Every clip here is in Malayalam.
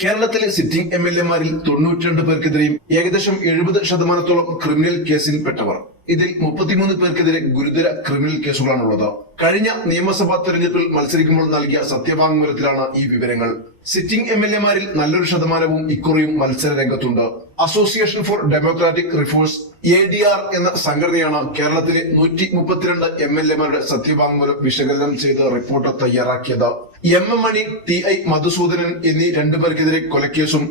കേരളത്തിലെ സിറ്റിംഗ് MLA-മാരിൽ 92 പേർക്കെതിരെയും ഏകദേശം 70% ക്രിമിനൽ കേസിൽപ്പെട്ടവർ. ഇതിൽ 33 പേർക്കെതിരെ ഗുരുതര ക്രിമിനൽ കേസുകളാണുള്ളത്. കഴിഞ്ഞ നിയമസഭാ തെരഞ്ഞെടുപ്പിൽ മത്സരിക്കുമ്പോൾ നൽകിയ സത്യവാങ്മൂലത്തിലാണ് ഈ വിവരങ്ങൾ. സിറ്റിംഗ് MLA-മാരിൽ നല്ലൊരു ശതമാനവും ഇക്കുറിയും മത്സര രംഗത്തുണ്ട്. അസോസിയേഷൻ ഫോർ ഡെമോക്രാറ്റിക് റിഫോഴ്സ് ADR എന്ന സംഘടനയാണ് കേരളത്തിലെ 132 MLA-മാരുടെ സത്യവാങ്മൂലം വിശകലനം ചെയ്ത് റിപ്പോർട്ട് തയ്യാറാക്കിയത്. MM മണി, TI മധുസൂദനൻ എന്നീ 2 പേർക്കെതിരെ കൊലക്കേസും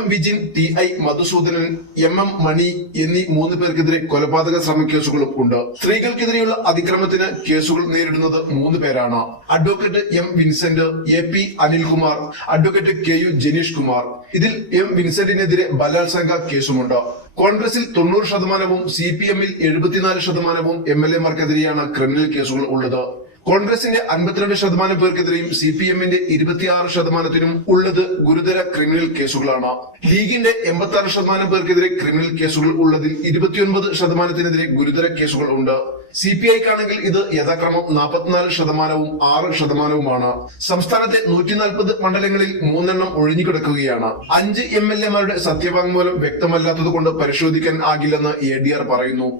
M Vijin, TI Madhusoodanan, MM മണി എന്നീ 3 പേർക്കെതിരെ കൊലപാതക ശ്രമക്കേസുകളും ഉണ്ട്. സ്ത്രീകൾക്കെതിരെയുള്ള അതിക്രമത്തിന് കേസുകൾ നേരിടുന്നത് 3 പേരാണ്. Advocate M Vincent, AP Anilkumar, advocate KU Janeesh Kumar. ഇതിൽ M വിൻസെന്റിനെതിരെ ബലാത്സംഗ കേസുമുണ്ട്. കോൺഗ്രസിൽ 90%വും CPM-ൽ 74%വും MLA-മാർക്കെതിരെയാണ് ക്രിമിനൽ കേസുകൾ ഉള്ളത്. കോൺഗ്രസിന്റെ 52% പേർക്കെതിരെയും CPM-ന്റെ 26%ത്തിനും ഉള്ളത് ഗുരുതര ക്രിമിനൽ കേസുകളാണ്. ലീഗിന്റെ 86% പേർക്കെതിരെ ക്രിമിനൽ കേസുകൾ ഉള്ളതിൽ 29%-ത്തിനെതിരെ ഗുരുതര കേസുകൾ ഉണ്ട്. CPI-ക്കാണെങ്കിൽ ഇത് യഥാക്രമം 44%-വും 6%-വുമാണ്. സംസ്ഥാനത്തെ 140 മണ്ഡലങ്ങളിൽ 3 എണ്ണം ഒഴിഞ്ഞുകിടക്കുകയാണ്. 5 MLA-മാരുടെ സത്യവാങ്മൂലം വ്യക്തമല്ലാത്തതുകൊണ്ട് പരിശോധിക്കാൻ ആകില്ലെന്ന് ADR പറയുന്നു.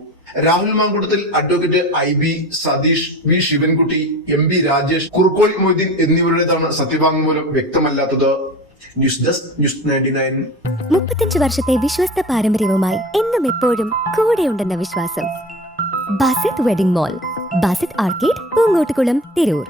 Rahul Mankootathil, advocate IB Satheesh, V Sivankutty, MB Rajesh, Kurukkoli Moideen എന്നിവരുടേതാണ് സത്യവാങ്മൂലം വ്യക്തമല്ലാത്തത്. News desk, news 99. 35 വർഷത്തെ വിശ്വസ്ത പാരമ്പര്യവുമായി എന്നും എപ്പോഴും കൂടെയുണ്ടെന്ന വിശ്വാസം. Basith wedding mall, Basith arcade, Poongottukulam, Tirur.